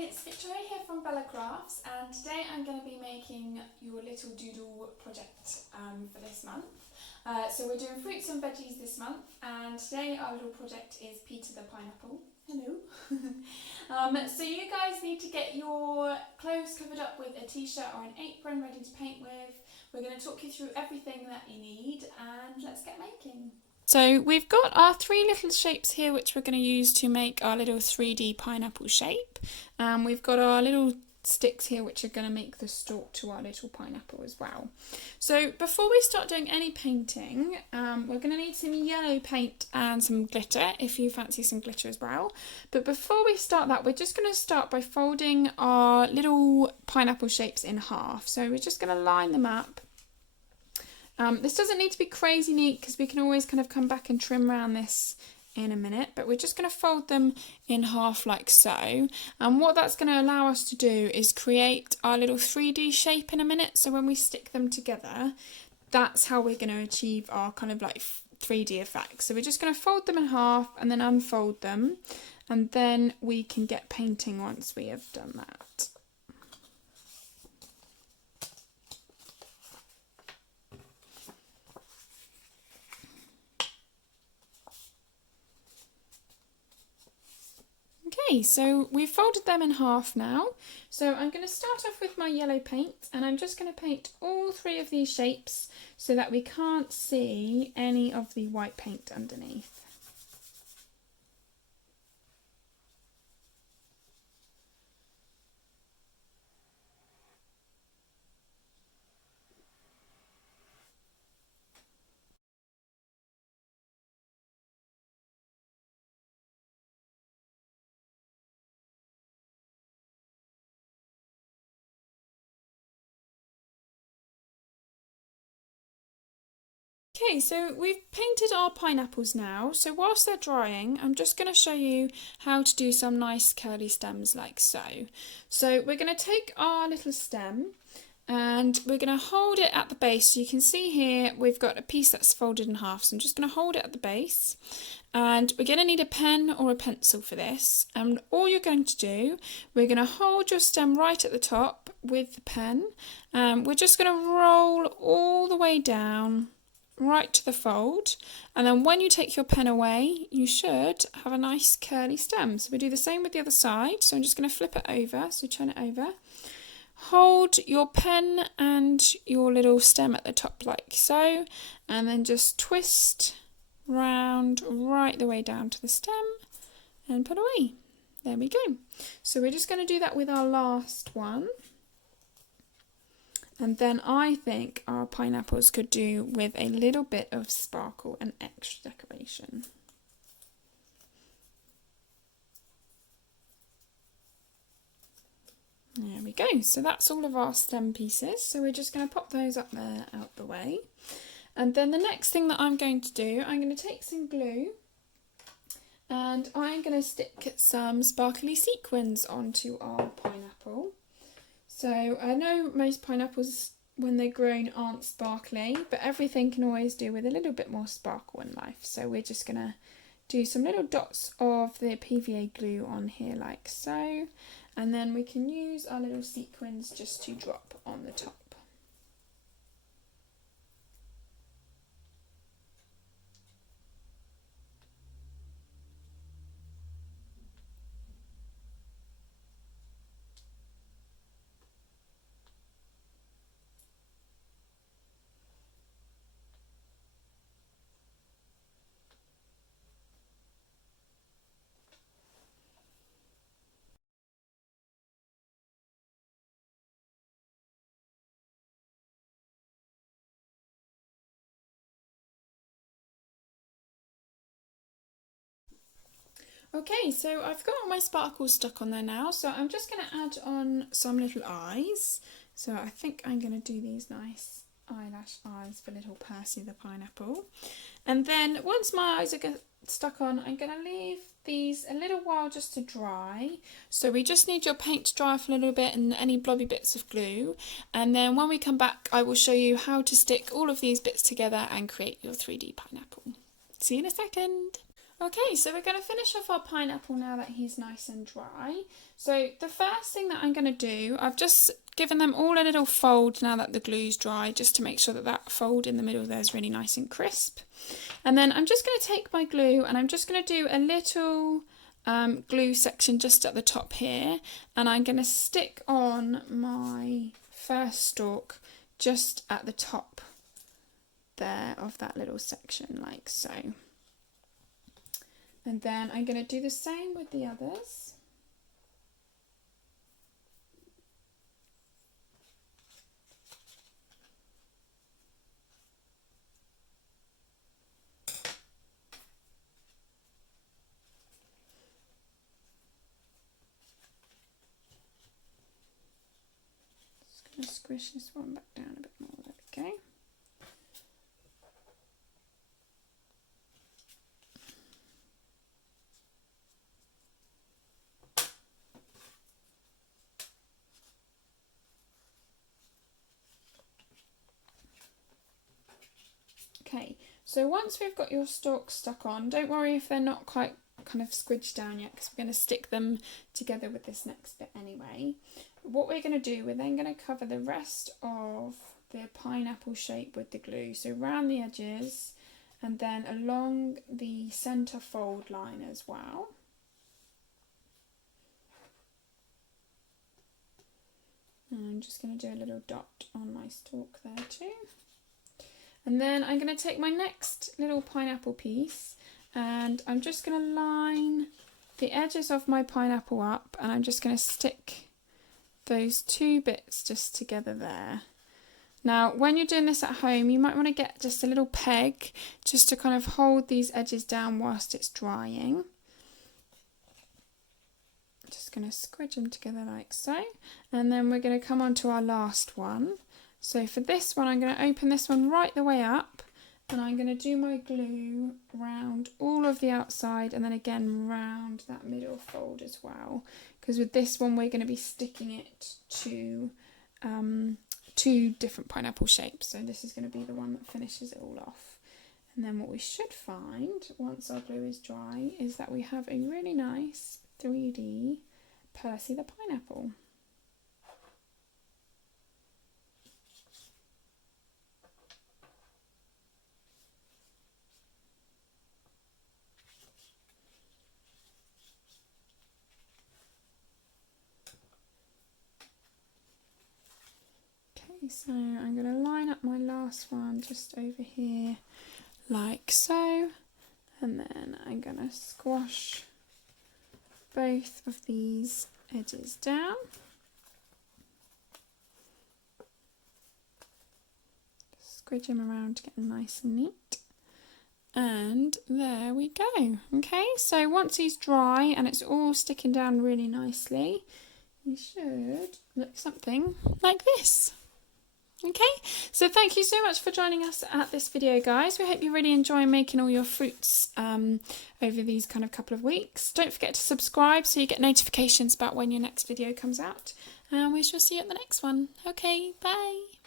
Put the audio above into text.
it's Victoria here from Bella Crafts, and today I'm going to be making your little doodle project for this month. So we're doing fruits and veggies this month, and today our little project is Peter the Pineapple. Hello. So you guys need to get your clothes covered up with a t-shirt or an apron ready to paint with. We're going to talk you through everything that you need, and let's get making. So we've got our three little shapes here which we're going to use to make our little 3D pineapple shape. We've got our little sticks here which are going to make the stalk to our little pineapple as well. So before we start doing any painting, we're going to need some yellow paint and some glitter if you fancy some glitter as well. But before we start that, we're just going to start by folding our little pineapple shapes in half. So we're just going to line them up. This doesn't need to be crazy neat because we can always kind of come back and trim around this in a minute, but we're just going to fold them in half like so. And what that's going to allow us to do is create our little 3D shape in a minute. So when we stick them together, that's how we're going to achieve our kind of like 3D effect. So we're just going to fold them in half and then unfold them, and then we can get painting once we have done that. Okay, so we've folded them in half now. So I'm going to start off with my yellow paint, and I'm just going to paint all three of these shapes so that we can't see any of the white paint underneath. Okay, so we've painted our pineapples now, so whilst they're drying, I'm just going to show you how to do some nice curly stems like so. So we're going to take our little stem and we're going to hold it at the base. So you can see here we've got a piece that's folded in half, so I'm just going to hold it at the base. And we're going to need a pen or a pencil for this. And all you're going to do, we're going to hold your stem right at the top with the pen. We're just going to roll all the way down right to the fold, and then when you take your pen away you should have a nice curly stem. So we do the same with the other side. So I'm just going to flip it over, so turn it over, hold your pen and your little stem at the top like so, and then just twist round right the way down to the stem and put away. There we go. So we're just going to do that with our last one. And then I think our pineapples could do with a little bit of sparkle and extra decoration. There we go. So that's all of our stem pieces. So we're just going to pop those up there out the way. And then the next thing that I'm going to do, I'm going to take some glue and I'm going to stick some sparkly sequins onto our pineapple. So I know most pineapples when they're grown aren't sparkly, but everything can always do with a little bit more sparkle in life. So we're just going to do some little dots of the PVA glue on here like so, and then we can use our little sequins just to drop on the top. Okay, so I've got my sparkles stuck on there now, so I'm just going to add on some little eyes. So I think I'm going to do these nice eyelash eyes for little Percy the pineapple. And then once my eyes are stuck on, I'm going to leave these a little while just to dry. So we just need your paint to dry off a little bit and any blobby bits of glue. And then when we come back, I will show you how to stick all of these bits together and create your 3D pineapple. See you in a second. Okay, so we're going to finish off our pineapple now that he's nice and dry. So the first thing that I'm going to do, I've just given them all a little fold now that the glue's dry, just to make sure that that fold in the middle there is really nice and crisp. And then I'm just going to take my glue and I'm just going to do a little glue section just at the top here, and I'm going to stick on my first stalk just at the top there of that little section, like so. And then I'm going to do the same with the others. Just going to squish this one back down a bit more. There we go. Okay, so once we've got your stalks stuck on, don't worry if they're not quite kind of squidged down yet, because we're going to stick them together with this next bit anyway. What we're going to do, we're then going to cover the rest of the pineapple shape with the glue, so around the edges and then along the centre fold line as well. And I'm just going to do a little dot on my stalk there too. And then I'm going to take my next little pineapple piece and I'm just going to line the edges of my pineapple up, and I'm just going to stick those two bits just together there. Now, when you're doing this at home, you might want to get just a little peg just to kind of hold these edges down whilst it's drying. Just going to squidge them together like so. And then we're going to come on to our last one. So for this one, I'm going to open this one right the way up, and I'm going to do my glue round all of the outside and then again round that middle fold as well, because with this one we're going to be sticking it to two different pineapple shapes. So this is going to be the one that finishes it all off. And then what we should find once our glue is dry is that we have a really nice 3D Percy the pineapple. So I'm going to line up my last one just over here like so, and then I'm going to squash both of these edges down. Squidge them around to get them nice and neat. And there we go. Okay, so once he's dry and it's all sticking down really nicely, you should look something like this. Okay, so thank you so much for joining us at this video, guys. We hope you really enjoy making all your fruits over these kind of couple of weeks. Don't forget to subscribe so you get notifications about when your next video comes out. And we shall see you at the next one. Okay, bye.